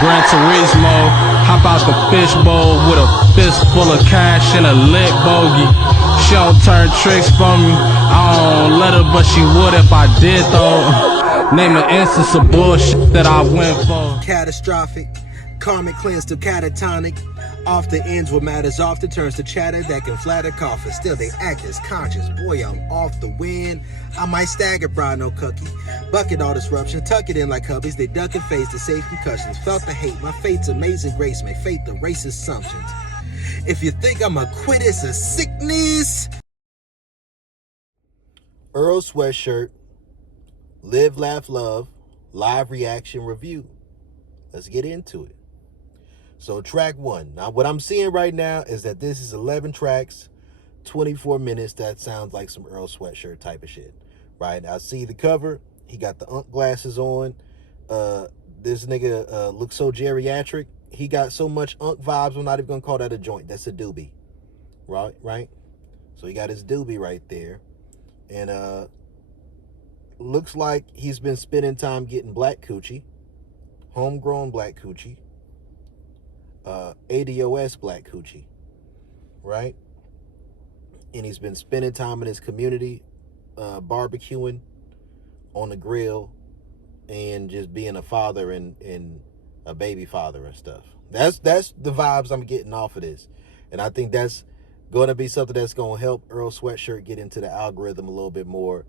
Gran Turismo, hop out the fishbowl with a fist full of cash and a lit bogey. She don't turn tricks for me, I don't let her, but she would if I did though. Name an instance of bullshit that I went for. Catastrophic, karmic cleanse to catatonic. Off the ends what matters often turns to chatter that can flatter coffins. Still they act as conscious. Boy, I'm off the wind. I might stagger, bro, no cookie. Bucket all disruption, tuck it in like hubbies. They duck and face the safe concussions. Felt the hate, my fate's amazing grace may fate the racist assumptions. If you think I'm a quit, it's a sickness. Earl Sweatshirt, Live.Laugh.Love, live reaction review. Let's get into it. So track 1. Now what I'm seeing right now is that this is 11 tracks, 24 minutes. That sounds like some Earl Sweatshirt type of shit, right? I see the cover. He got the unk glasses on. This nigga looks so geriatric. He got so much unk vibes. I'm not even gonna call that a joint. That's a doobie, right? So he got his doobie right there, and looks like he's been spending time getting black coochie, homegrown black coochie. ADOS black coochie, right? And he's been spending time in his community, barbecuing on the grill and just being a father and a baby father and stuff. That's the vibes I'm getting off of this. And I think that's going to be something that's going to help Earl Sweatshirt get into the algorithm a little bit more,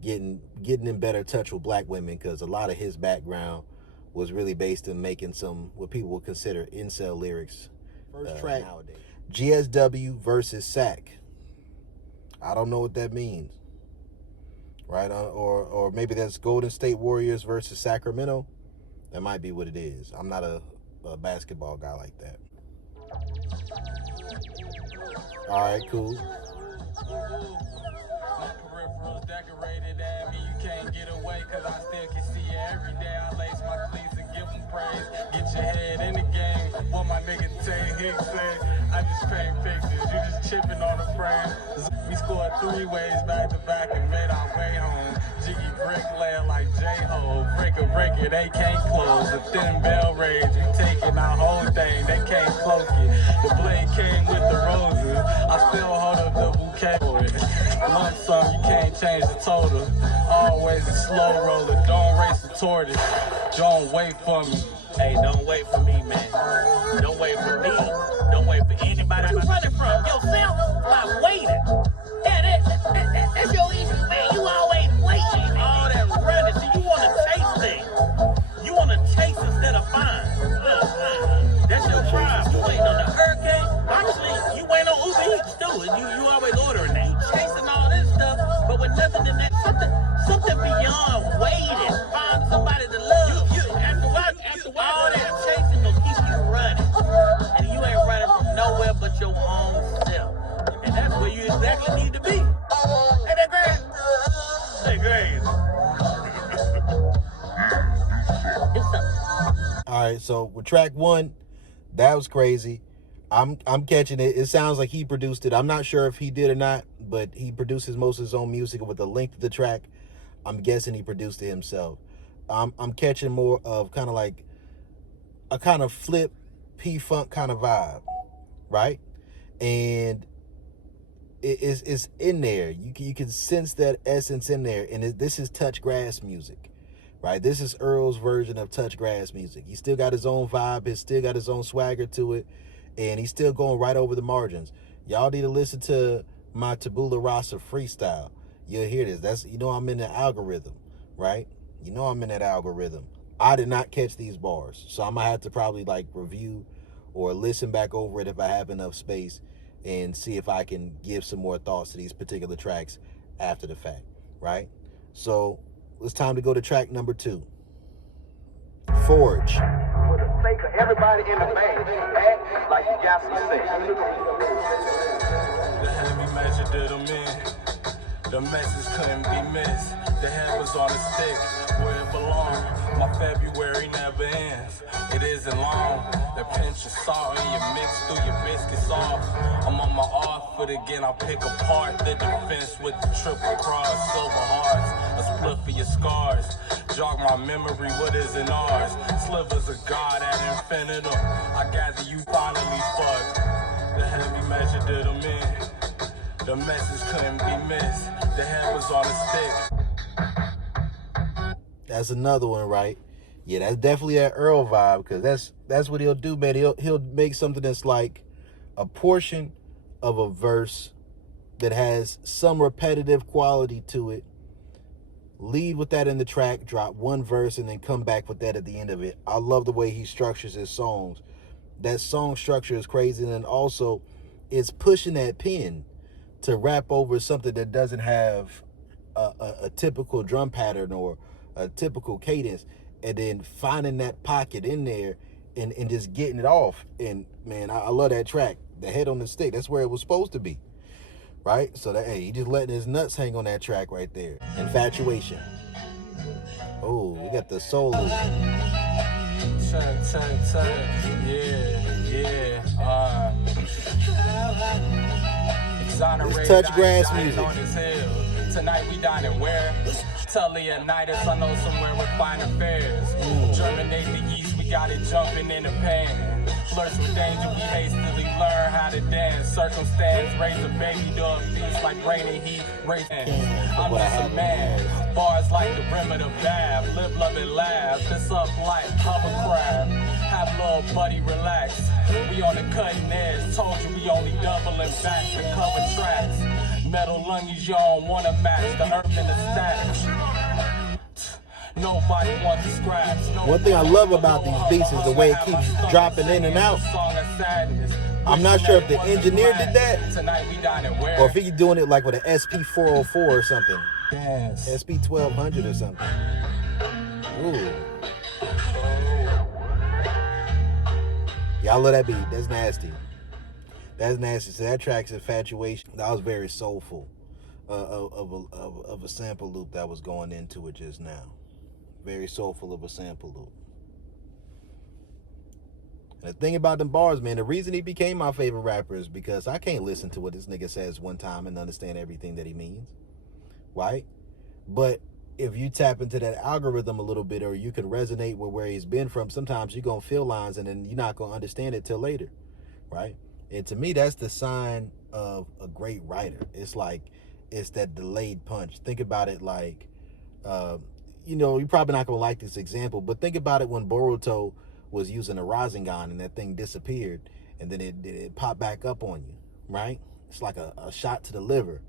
getting in better touch with black women, because a lot of his background was really based in making some what people would consider incel lyrics. First track nowadays. GSW versus SAC. I don't know what that means, right? Or maybe that's Golden State Warriors versus Sacramento. That might be what it is. I'm not a basketball guy like that. All right, cool. Peripherals decorated at me, you can't get away, cause I still can see you every day. I lace my cleats and give them praise. Get your head in the game. What my nigga Tay Hicks said, I just paint pictures, you just chipping on the frame. We scored 3 ways back to back and made our way home. Jiggy brick layer like J-Ho. Brick a brick, they can't close. The thin bell rage, we taking our whole thing, they can't cloak it. The blade came with the roses, I still hold up the bouquet for it. Lump sum, you can't change the total. Always a slow roller, don't race the tortoise. Don't wait for me. Hey, don't wait for me, man. Don't wait for me. Don't wait for anybody. Where you running from? Yourself? By waiting. Yeah, that's your issue, man. You always waiting. All that running. See, you want to chase things. You want to chase instead of find. Look, that's your problem. You waiting on the hurricane. Actually, you waiting on Uber Eats, too. And you always ordering that. You chasing all this stuff, but with nothing in that. Something beyond waiting. Find somebody to love. After all that chasing will keep you running. And you ain't running from nowhere but your own self. And that's where you exactly need to be. Ain't that crazy? Hey, crazy. All right, so with track 1, that was crazy. I'm catching it. It sounds like he produced it. I'm not sure if he did or not, but he produces most of his own music. With the length of the track, I'm guessing he produced it himself. I'm catching more of kind of like a kind of flip P-Funk kind of vibe, right? And it's in there. You can sense that essence in there. And this is touch grass music, right? This is Earl's version of touch grass music. He still got his own vibe. He's still got his own swagger to it. And he's still going right over the margins. Y'all need to listen to my Tabula Rasa freestyle. You'll hear this. That's, you know, I'm in the algorithm, right? You know I'm in that algorithm. I did not catch these bars, so I'm gonna have to probably like review or listen back over it if I have enough space and see if I can give some more thoughts to these particular tracks after the fact, right? So it's time to go to track number 2. Forge. For the sake of everybody in the band, act like you got some sense. The heavy measure did them in. The message couldn't be missed. The head was on a stick where it belonged. My February never ends. It isn't long. The pinch of salt and you mix through your biscuits off. I'm on my off foot again. I'll pick apart the defense with the triple cross, silver hearts, a split for your scars. jog my memory, what isn't ours? Slivers of God at infinitum. I gather you finally fucked. The heavy measure did them in. The message couldn't be missed. The head was on a stick. That's another one, right? Yeah, that's definitely that Earl vibe, because that's what he'll do, man. He'll make something that's like a portion of a verse that has some repetitive quality to it. Lead with that in the track, drop one verse, and then come back with that at the end of it. I love the way he structures his songs. That song structure is crazy, and then also it's pushing that pen to rap over something that doesn't have a typical drum pattern or a typical cadence, and then finding that pocket in there and just getting it off. And man, I love that track. The head on the stick, that's where it was supposed to be, right? So that, hey, he just letting his nuts hang on that track right there. Infatuation. Oh, we got the soul loop. It's touch grass music. Tonight we dining where? Tully-anitis, I know somewhere with finer fares. Germinate the yeast, we got it jumping in the pan. Flirts with danger, we hastily learn how to dance. Circumstance, raise a baby dog feast like rain and heat. I'm just a man. Bars like the rim of the bath. Live, love, and laugh. This up like hovercraft. Have little buddy relax. We on the cutting edge. Told you we only doubling back to cover tracks. Metal lungies, you don't wanna match the earth and the stacks. Nobody wants to scratch. One thing I love about these beats is the way it keeps dropping in and out. I'm not sure if the engineer did that or if he's doing it like with an SP404 or something. SP1200 or something. Ooh. Yeah, I love that beat. That's nasty. That's nasty. So that track's Infatuation. That was very soulful of a sample loop that was going into it just now. Very soulful of a sample loop. And the thing about them bars, man, the reason he became my favorite rapper is because I can't listen to what this nigga says one time and understand everything that he means, right? But if you tap into that algorithm a little bit, or you can resonate with where he's been from, sometimes you're going to feel lines and then you're not going to understand it till later, right? And to me, that's the sign of a great writer. It's like, it's that delayed punch. Think about it like, you know, you're probably not going to like this example, but think about it when Boruto was using a Rasengan and that thing disappeared and then it popped back up on you, right? It's like a shot to the liver.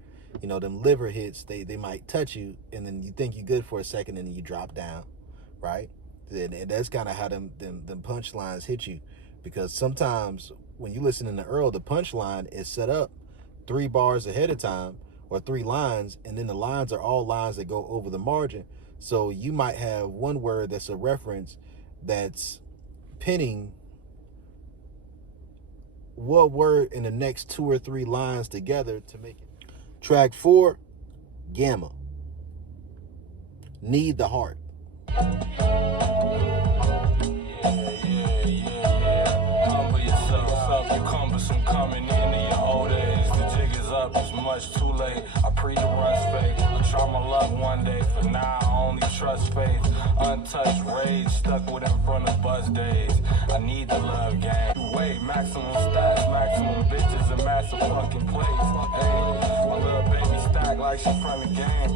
You know, them liver hits, they might touch you and then you think you're good for a second and then you drop down, right? And that's kind of how them punchlines hit you, because sometimes when you listen to Earl, the punchline is set up 3 bars ahead of time or 3 lines, and then the lines are all lines that go over the margin. So you might have one word that's a reference that's pinning what word in the next 2 or 3 lines together to make it. Track 4, Gamma. Need the Heart. Humble yourself, you cumbersome coming into your old age. The jig is up, it's much too late. I pre the run's fake. I try my luck one day, for now I only trust faith. Untouched rage, stuck with in front of buzz days. I need the love game. Wait, maximum stats, maximum bitches, and massive fucking plays. Hey, my little baby stack like she from the game.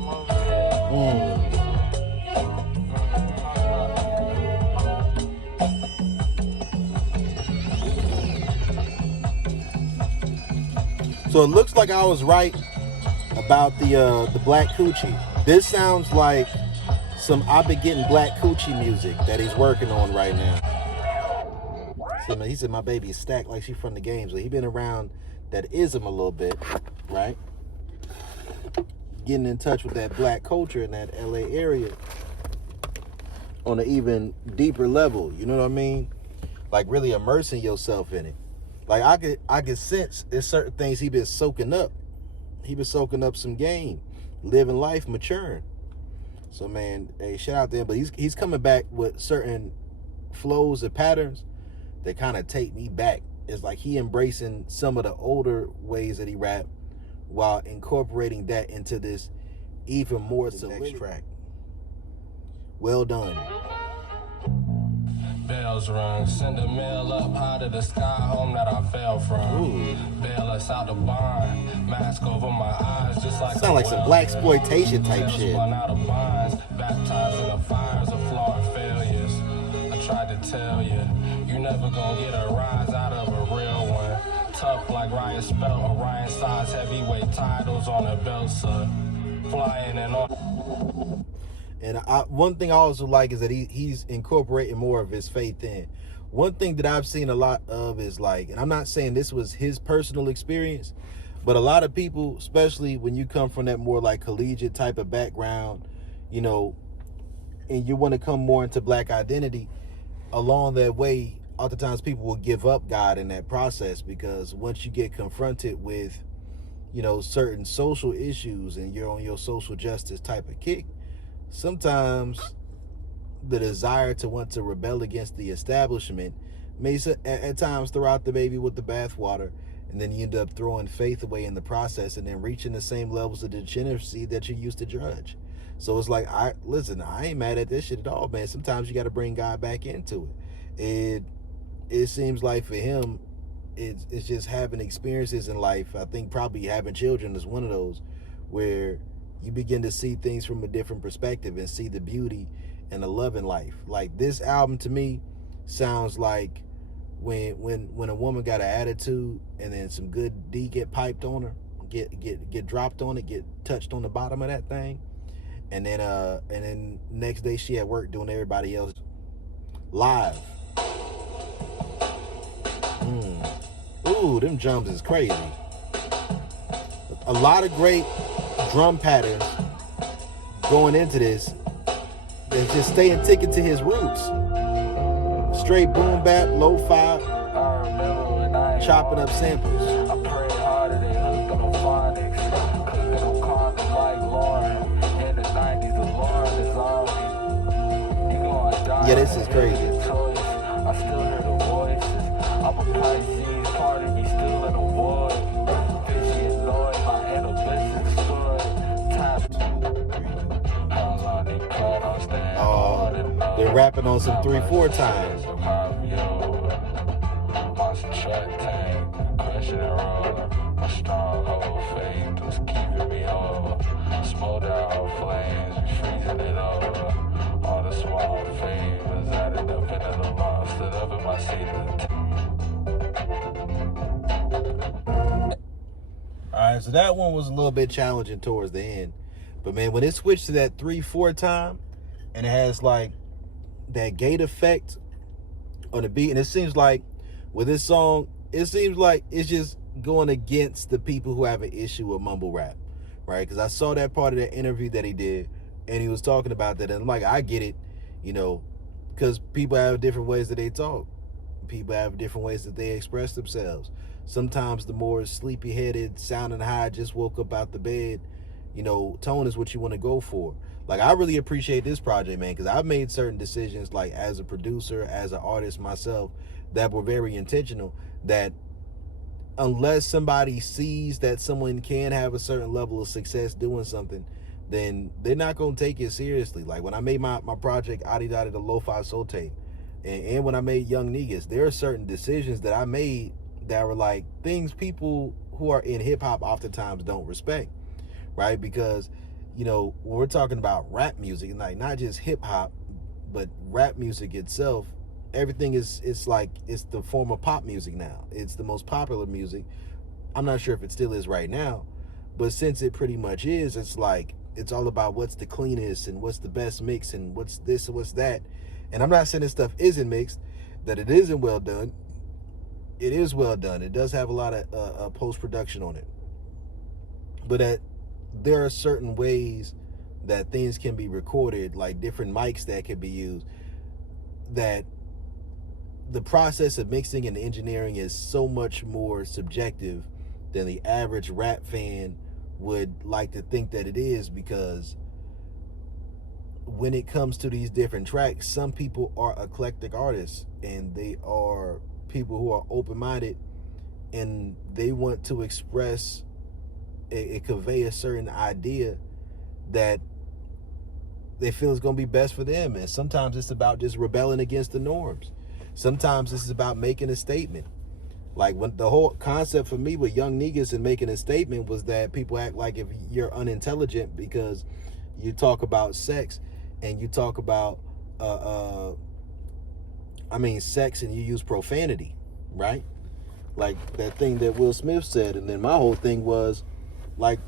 So it looks like I was right about the Black Coochie. This sounds like some I've been getting Black Coochie music that he's working on right now. So he said my baby is stacked like she from the game. So he been around that ism a little bit, right? Getting in touch with that black culture in that LA area on an even deeper level. You know what I mean? Like really immersing yourself in it. Like I could sense there's certain things he been soaking up. He been soaking up some game, living life, maturing. So man, hey, shout out to him. But he's coming back with certain flows and patterns that kind of take me back. It's like he embracing some of the older ways that he rap while incorporating that into this even more. The next track, Well done. Bells rung, send a mail up out of the sky, home that I fell from. Ooh. Bail us out the barn, mask over my eyes, just like Sound like some blaxploitation type shit. Spun out of bonds, baptized in the fires of flawed failures. I tried to tell you, you never gonna get a rise out of a real one. Tough like Ryan Spell, Orion size heavyweight titles on a belt, sir. Flying and on. And one thing I also like is that he's incorporating more of his faith in. One thing that I've seen a lot of is like, and I'm not saying this was his personal experience, but a lot of people, especially when you come from that more like collegiate type of background, you know, and you want to come more into black identity, along that way, oftentimes people will give up God in that process, because once you get confronted with, you know, certain social issues and you're on your social justice type of kick, sometimes the desire to want to rebel against the establishment may at times throw out the baby with the bathwater, and then you end up throwing faith away in the process and then reaching the same levels of degeneracy that you used to judge. So it's like, I ain't mad at this shit at all, man. Sometimes you got to bring God back into it. It seems like for him, it's just having experiences in life. I think probably having children is one of those where you begin to see things from a different perspective and see the beauty and the love in life. Like, this album to me sounds like when a woman got an attitude and then some good D get piped on her, get dropped on it, get touched on the bottom of that thing, and then next day she at work doing everybody else live. Ooh, them drums is crazy. A lot of great drum patterns going into this. That's just staying ticket to his roots. Straight boom bap, lo-fi, chopping up samples. I pray harder, they hooked on phonics. Cause they don't call them like Lauren. In the 90s, the Lauren is on. You gonna die. Yeah, this is crazy. I still hear the voices. I'm a Pisces, part of me still in the void. Fishy annoyed, my inhibitions stood. They're rapping on some 3/4 times. Monster track tank, crushing and rolling. My stronghold faith was keeping me over. Smoldering out flames, we freezing it over. All the small favors added up into the law. Stood up in my seat. Alright, so that one was a little bit challenging towards the end. But man, when it switched to that 3/4 time, and it has like that gate effect on the beat, and it seems like with this song, it seems like it's just going against the people who have an issue with mumble rap, right? Because I saw that part of that interview that he did, and he was talking about that, and I'm like, I get it, you know, because people have different ways that they talk. People have different ways that they express themselves. Sometimes the more sleepy-headed, sounding high, just woke up out the bed, you know, tone is what you want to go for. Like, I really appreciate this project, man, because I've made certain decisions, like as a producer, as an artist myself, that were very intentional, that unless somebody sees that someone can have a certain level of success doing something, then they're not going to take it seriously. Like when I made my project, Adi Dada, the Lo-Fi Soul Tape, and when I made Young Niggas, there are certain decisions that I made that were like things people who are in hip-hop oftentimes don't respect, right? Because, you know, when we're talking about rap music, like not just hip-hop, but rap music itself, everything it's like it's the form of pop music now. It's the most popular music. I'm not sure if it still is right now, but since it pretty much is, it's like it's all about what's the cleanest and what's the best mix and what's this and what's that. And I'm not saying this stuff isn't mixed, that it isn't well done. It is well done. It does have a lot of post-production on it, but that there are certain ways that things can be recorded, like different mics that can be used, that the process of mixing and engineering is so much more subjective than the average rap fan would like to think that it is, because when it comes to these different tracks, some people are eclectic artists and they are people who are open-minded and they want to express and convey a certain idea that they feel it's going to be best for them. And sometimes it's about just rebelling against the norms. Sometimes this is about making a statement. Like, when the whole concept for me with Young Niggas and making a statement was that people act like if you're unintelligent because you talk about sex and you talk about sex and you use profanity, right? Like that thing that Will Smith said. And then my whole thing was, like,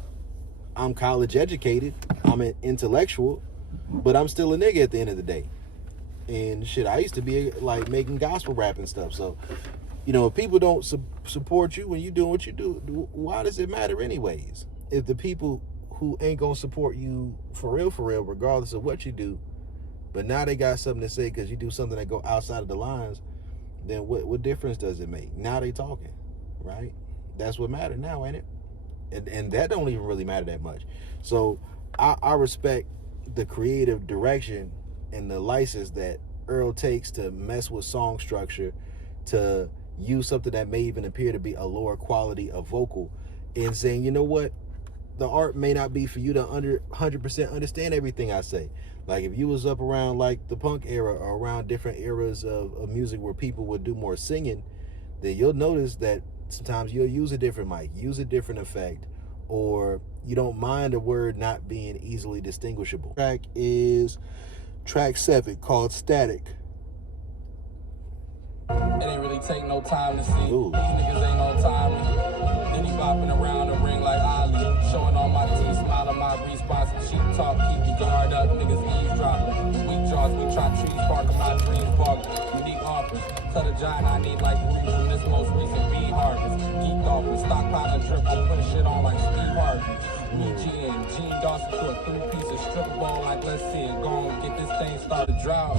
I'm college educated, I'm an intellectual, but I'm still a nigga at the end of the day. And shit, I used to be like making gospel rap and stuff. So, you know, if people don't support you when you doing what you do, why does it matter anyways? If the people who ain't gonna support you for real, regardless of what you do, but now they got something to say because you do something that go outside of the lines, then what difference does it make? Now they talking, right? That's what matters now, ain't it? And that don't even really matter that much. So I respect the creative direction and the license that Earl takes to mess with song structure, to use something that may even appear to be a lower quality of vocal, and saying, you know what, the art may not be for you to 100% understand everything I say. Like, if you was up around like the punk era or around different eras of music where people would do more singing, then you'll notice that sometimes you'll use a different mic, use a different effect, or you don't mind a word not being easily distinguishable. Track is track 7, called Static. It ain't really take no time to see. Ooh. These niggas ain't no time. Then he bopping around the ring like Ali, showing all my teeth, smiling my response. Cheap talk, keep your guard up, niggas eavesdropping. Weak jaws, we chop trees, sparking my dreams, bark. Unique offers, tell the giant I need like 3 from this most recent bee harvest. Geeked off with stockpiling drip, I'm putting shit on like Steve Harvey. Me G and Gene Dawson to a 3-piece of stripper ball, like let's see it, go and get this thing started drought.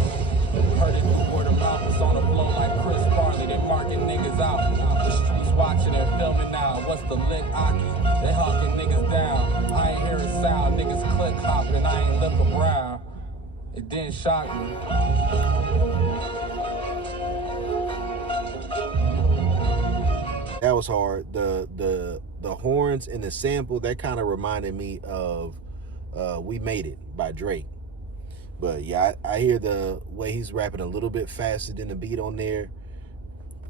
Heard it through word of mouth, it's on the flow like Chris Farley, they marking niggas out. The streets watching and filming now. What's the lick, Aki? They hawking niggas down. I ain't hear a sound, niggas click hopping, I ain't lip a brown. It didn't shock me. That was hard. The horns and the sample, that kind of reminded me of We Made It by Drake. But yeah, I hear the way he's rapping a little bit faster than the beat on there.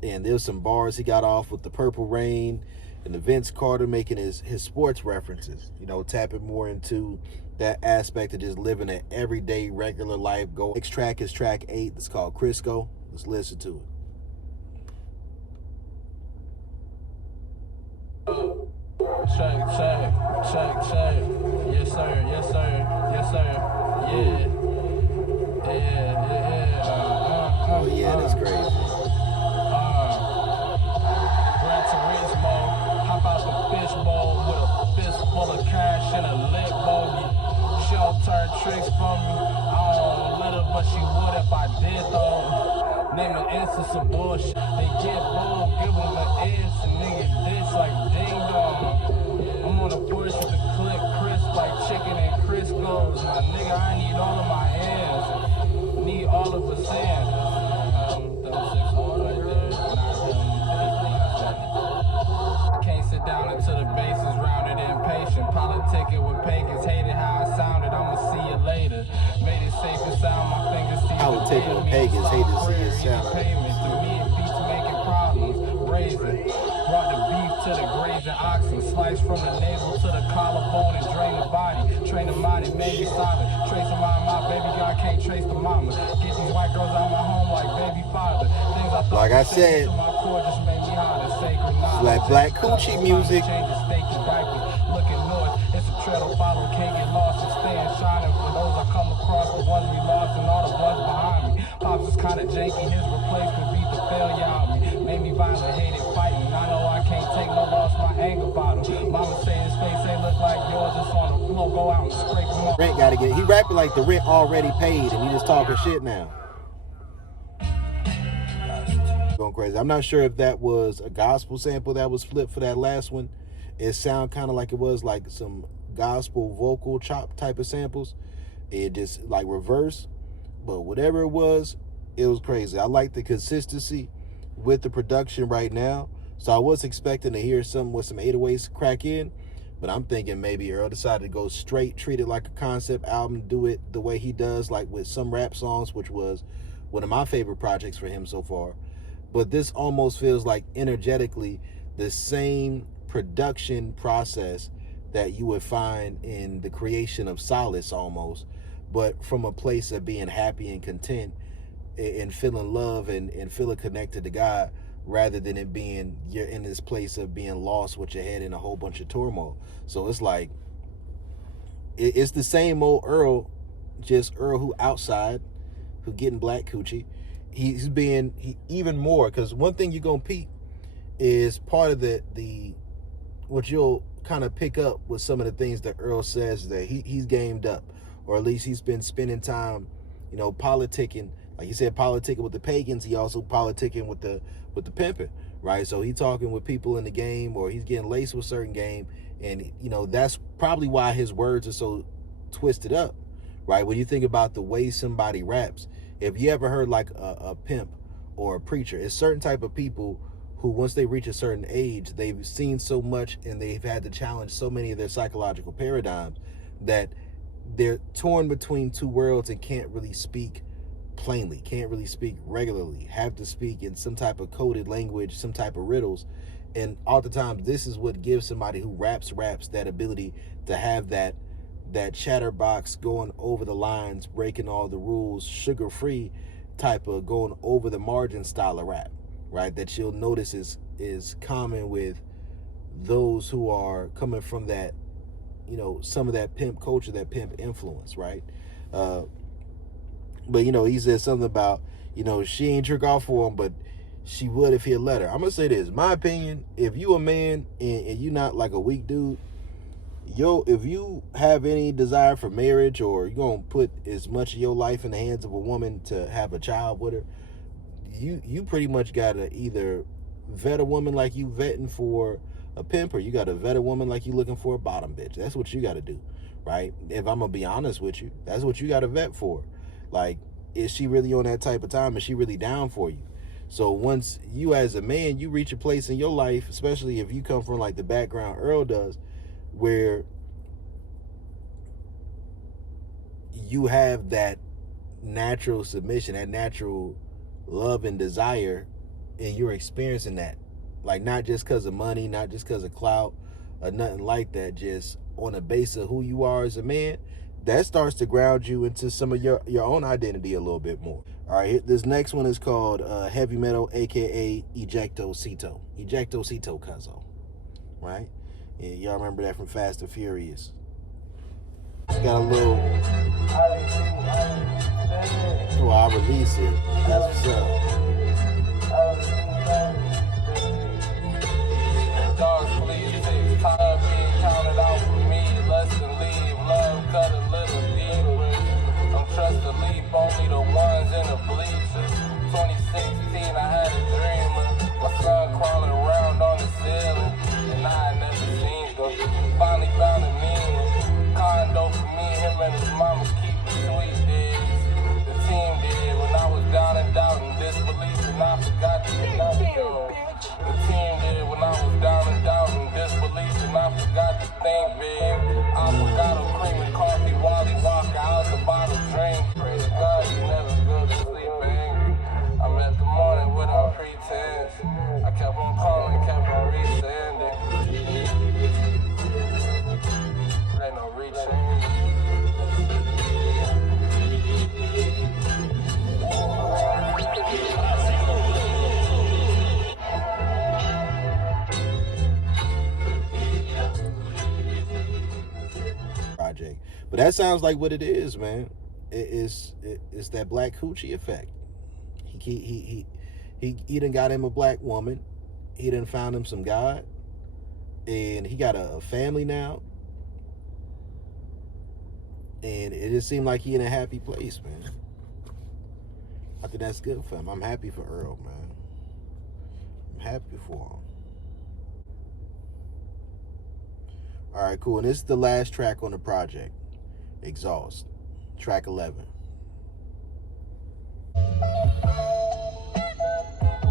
And there's some bars he got off with the Purple Rain and the Vince Carter, making his sports references, you know, tapping more into that aspect of just living an everyday regular life. Next track is track 8. It's called Crisco. Let's listen to it. Check. Yes, sir. Yes, sir. Yeah. Oh, yeah, that's crazy. Gran Turismo, hop out the fishbowl with a fist full of cash and a lit bogey. She'll turn tricks from me. I don't let her, but she would if I did though. Name an instance of bullshit. They get bold, give them an inch, and nigga dish like ding dong. I'm on the porch with the click crisp like chicken and Crisco's. My nigga, I need all of my hands. Need all of us hands. I can't sit down until the base is rounded and patient. Politicking with pagans, hated how I sounded. I'ma see you later. Made it safe and sound, my fingers see. Politicking with pagans, hated to see it sound. To me, it beats making problems. Brazen. Brought the beef to the grazing oxen. Sliced from the navel to the collarbone and drain the body. Train the mind and made me solid. Trace the mind, my baby girl can't trace the mama. Get these white girls out my home like baby father. Things I thought like I said, like black coochie music. Looking north, it's a trail to follow, can't get lost and stand shining for those I come across, the ones we lost and all the ones behind me. Pops is kinda janky, his replacement beat the failure out of me. Made me violent, hated fighting. I know I can't take no loss, my anger bottle. Mama say his face ain't look like yours, it's on the floor, go out and scrape him up. Rent gotta get, he rapping like the rent already paid and he just talking shit now. Going crazy. I'm not sure if that was a gospel sample that was flipped for that last one. It sound kind of like it was like some gospel vocal chop type of samples. It just like reverse, but whatever it was crazy. I like the consistency with the production right now. So I was expecting to hear something with some 808s crack in, But I'm thinking maybe Earl decided to go straight, treat it like a concept album, do it the way he does, like with some rap songs, which was one of my favorite projects for him so far. But this almost feels like energetically the same production process that you would find in the creation of Solace almost, but from a place of being happy and content and feeling love and feeling connected to God, rather than it being you're in this place of being lost with your head in a whole bunch of turmoil. So it's like it's the same old Earl, just Earl who outside, who getting black coochie. He's being even more, because one thing you're gonna peep is part of the what you'll kind of pick up with some of the things that Earl says, that he's gamed up, or at least he's been spending time, politicking. Like he said, politicking with the pagans. He also politicking with the pimping, right? So he's talking with people in the game, or he's getting laced with certain game, and that's probably why his words are so twisted up, right? When you think about the way somebody raps, if you ever heard like a pimp or a preacher, it's certain type of people who, once they reach a certain age, they've seen so much and they've had to challenge so many of their psychological paradigms that they're torn between two worlds and can't really speak plainly, can't really speak regularly, have to speak in some type of coded language, some type of riddles. And oftentimes this is what gives somebody who raps that ability to have that chatterbox going over the lines, breaking all the rules, sugar-free type of going over the margin style of rap, right? That you'll notice is common with those who are coming from that, some of that pimp culture, that pimp influence, right? But he said something about, she ain't jerk off for him, but she would if he'd let her. I'm gonna say this, my opinion, if you a man and you not like a weak dude, if you have any desire for marriage, or you're gonna put as much of your life in the hands of a woman to have a child with her, you pretty much gotta either vet a woman like you vetting for a pimp, or you gotta vet a woman like you looking for a bottom bitch. That's what you gotta do, right? If I'm gonna be honest with you, that's what you gotta vet for. Like, is she really on that type of time? Is she really down for you? So once you as a man, you reach a place in your life, especially if you come from like the background Earl does, where you have that natural submission, that natural love and desire, and you're experiencing that, like not just because of money, not just because of clout or nothing like that, just on the base of who you are as a man, that starts to ground you into some of your own identity a little bit more. All right, this next one is called Heavy Metal, aka Ejectocito Cuzzo, right? Yeah, y'all remember that from Fast and Furious. It's got a little, I'll release it. That's what's up. Dogs, please, time being counted out for me. Less than leave, love cut a little deeper. I'm trust to leap, only the ones in the bleachers. 2016, I had a dreamer. My son crawling around on the ceiling, and I never seen them. Finally found a meaning. Condo for me, him and his mama keep the sweet days. The team did when I was down and doubt and disbelief, and I forgot to get out the door. The team did when I was down and doubt and disbelief, and I forgot to think big. Avocado cream and coffee while he walk out the bottle drink. Pray to God you never go to sleep angry. I met the morning without pretense. I kept on calling, kept on resending. Ain't no reaching. Project, but that sounds like what it is, man. It's that black coochie effect. He done got him a black woman. He done found him some God, and he got a family now. And it just seemed like he in a happy place, man. I think that's good for him. I'm happy for Earl, man. I'm happy for him. All right, cool. And this is the last track on the project, Exhaust, track 11.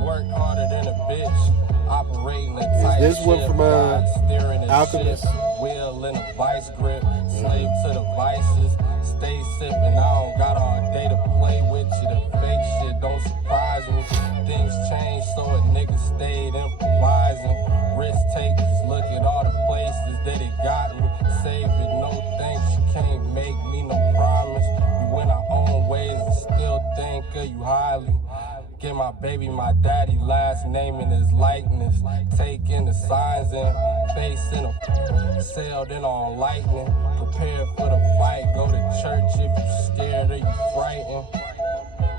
Work harder than a bitch. Operating a tight Is this one ship, from God steering a Alchemist? ship. wheel in a vice grip, slave to the vices. Stay sipping, I don't got all day to play with you. The fake shit don't surprise me. Things change, so a nigga stayed improvising. Risk takers, look at all the places that it got me. Save it, no thanks, you can't make me no promise. We went our own ways and still think of you highly. Give my baby my daddy last name in his likeness. Taking the signs and facing a sailed in on lightning. Prepare for the fight, go to church if you scared or you frightened.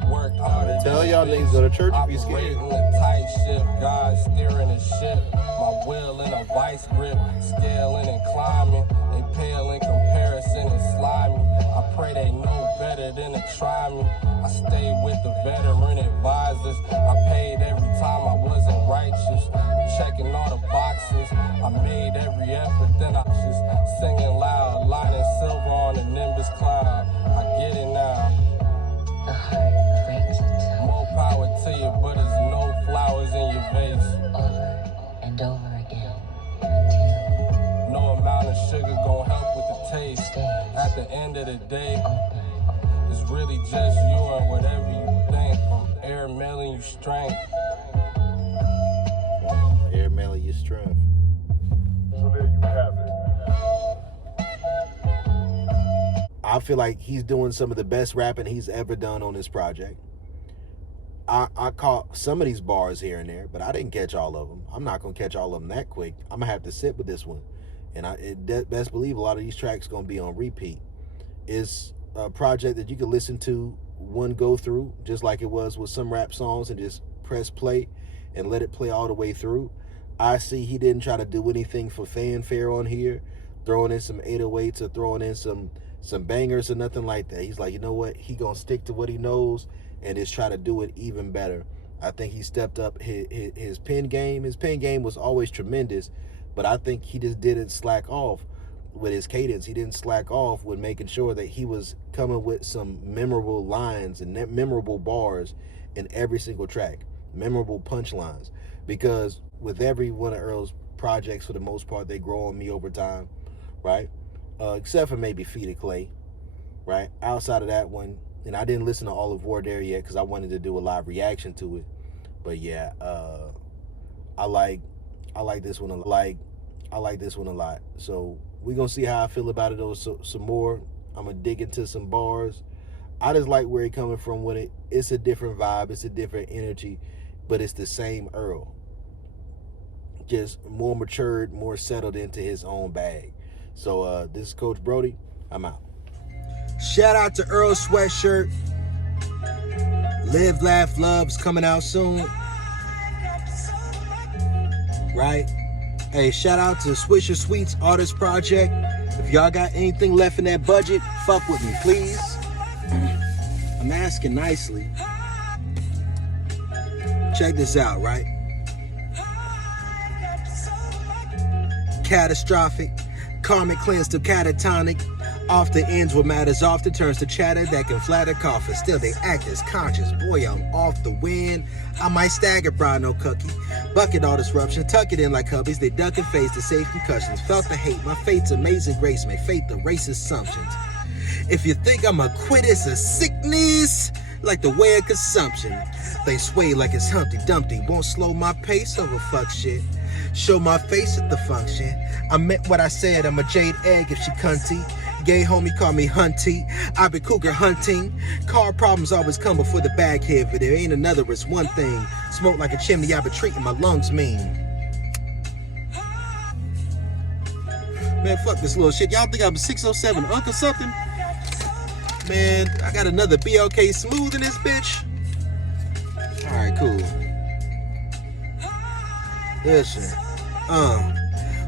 Work harder. Tell y'all niggas go to church if you scared. Operating a tight ship, God steering the ship. My will in a vice grip, scaling and climbing. They pale in comparison and slimy. I pray they know better than to try me. I stay with the veteran advisors. I paid every time I wasn't righteous. Checking all the boxes. I made every effort, then I just singing loud, lighting silver on the Nimbus cloud. I get it now. The heart breaks itself More power to you, but there's no flowers in your vase. over and over again until No amount of sugar gon' help with the taste. Stays At the end of the day, open. it's really just you and whatever you think. From air mailing you strength. Air mailing your strength. So there you have it. I feel like he's doing some of the best rapping he's ever done on this project. I caught some of these bars here and there, but I didn't catch all of them. I'm not going to catch all of them that quick. I'm going to have to sit with this one. And best believe a lot of these tracks going to be on repeat. It's a project that you can listen to one go through, just like it was with some rap songs, and just press play and let it play all the way through. I see he didn't try to do anything for fanfare on here, throwing in some 808s or throwing in some bangers or nothing like that. He's like, you know what? He gonna stick to what he knows and just try to do it even better. I think he stepped up his pen game. His pen game was always tremendous, but I think he just didn't slack off with his cadence. He didn't slack off with making sure that he was coming with some memorable lines and memorable bars in every single track, memorable punchlines. Because with every one of Earl's projects, for the most part, they grow on me over time, right? Except for maybe Feet of Clay, right? Outside of that one, and I didn't listen to all of War Dare yet because I wanted to do a live reaction to it. But yeah, I like this one a lot. I like this one a lot. So we're gonna see how I feel about it some more. I'm gonna dig into some bars. I just like where he coming from with it. It's a different vibe, it's a different energy, but it's the same Earl. Just more matured, more settled into his own bag. So this is Coach Brody. I'm out. Shout out to Earl Sweatshirt. Live, Laugh, Love is coming out soon. Right? Hey, shout out to Swisher Sweets Artist Project. If y'all got anything left in that budget, fuck with me, please. I'm asking nicely. Check this out, right? Catastrophic. Karmic cleanse to catatonic. Off the ends what matters often turns to chatter that can flatter coffins. Still they act as conscious. Boy, I'm off the wind. I might stagger, bro, no cookie. Bucket all disruption, tuck it in like hubbies. They duck and face the safe concussions. Felt the hate, my fate's amazing grace may fate the racist assumptions. If you think I'm a quit, it's a sickness, like the way of consumption. They sway like it's Humpty Dumpty. Won't slow my pace over fuck shit. Show my face at the function. I meant what I said, I'm a jade egg if she cunty. Gay homie call me Hunty. I been cougar hunting. Car problems always come before the bag hit, but there ain't another, it's one thing. Smoke like a chimney, I been treating my lungs mean. Man, fuck this little shit. Y'all think I'm 607 Unc or something? Man, I got another BLK Smooth in this bitch. Alright, cool. Listen.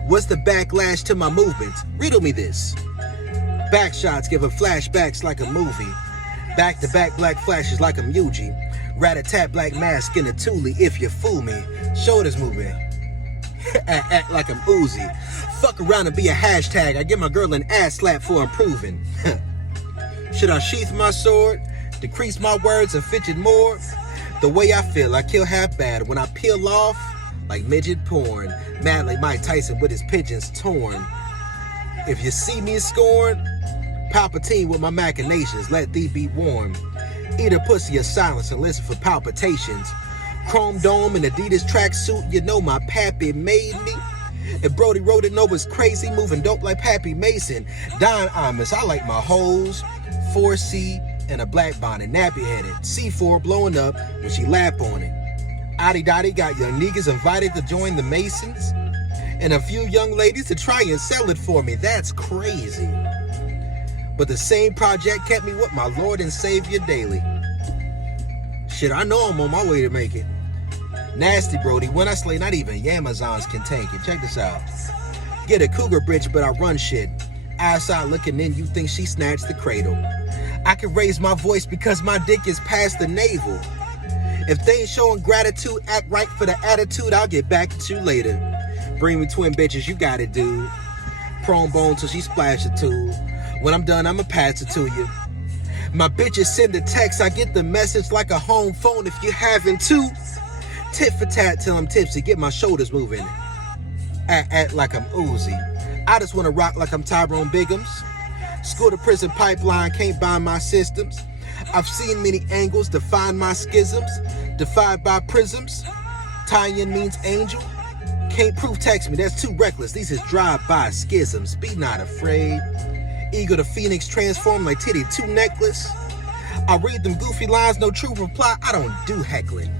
What's the backlash to my movements? Riddle me this. Backshots giving flashbacks like a movie. Back-to-back black flashes like a Muji. Rat-a-tat black mask in a Thule if you fool me. Shoulders moving. Act like I'm Uzi. Fuck around and be a hashtag. I give my girl an ass slap for improving. Should I sheath my sword? Decrease my words and fidget more? The way I feel, I kill half bad. When I peel off, like midget porn. Mad like Mike Tyson with his pigeons torn. If you see me scorn, Palpatine with my machinations, let thee be warm. Eat a pussy of silence and listen for palpitations. Chrome dome and Adidas tracksuit, you know my pappy made me. If Brody wrote it, no, it's crazy, moving dope like Pappy Mason. Don Amos, I like my hoes, 4C and a black bonnet, nappy headed. C4 blowing up when she lap on it. Adi Dottie got young niggas invited to join the Masons, and a few young ladies to try and sell it for me. That's crazy. But the same project kept me with my Lord and Savior daily. Shit, I know I'm on my way to make it. Nasty Brody, when I slay, not even Amazons can tank it. Check this out. Get a cougar bitch, but I run shit. Outside looking in, you think she snatched the cradle. I can raise my voice because my dick is past the navel. If they ain't showing gratitude, act right for the attitude, I'll get back at you later. Bring me twin bitches, you got it, dude. Prone bone till she splash a tool. When I'm done, I'ma pass it to you. My bitches send a text, I get the message like a home phone if you having two. Tit for tat till I'm tipsy, get my shoulders moving. Act like I'm Uzi. I just wanna rock like I'm Tyrone Biggums. School to prison pipeline, can't bind my systems. I've seen many angles, define my schisms. Defied by prisms. Tie-in means angel. Can't prove, text me, that's too reckless. These is drive-by schisms, be not afraid. Eagle to Phoenix transform like Titty 2 necklace. I read them goofy lines, no true reply, I don't do heckling.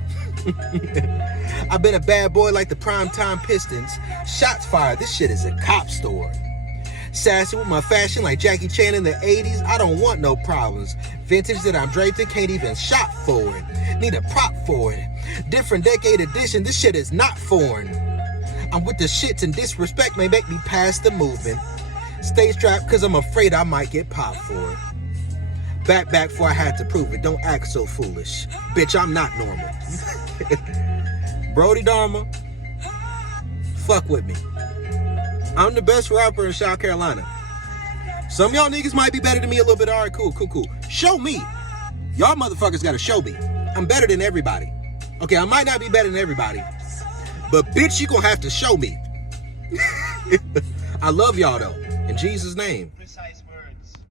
I've been a bad boy like the primetime Pistons. Shots fired, this shit is a cop store. Sassy with my fashion like Jackie Chan in the 80s, I don't want no problems. Vintage that I'm draped in, can't even shop for it. Need a prop for it. Different decade edition, this shit is not foreign. I'm with the shits and disrespect may make me pass the movement. Stay strapped cause I'm afraid I might get popped for it. Back before I had to prove it, don't act so foolish. Bitch, I'm not normal. Brody Dharma, fuck with me. I'm the best rapper in South Carolina. Some of y'all niggas might be better than me a little bit. All right, cool. Show me. Y'all motherfuckers gotta show me. I'm better than everybody. Okay, I might not be better than everybody, but bitch, you gonna have to show me. I love y'all though. In Jesus' name. Precise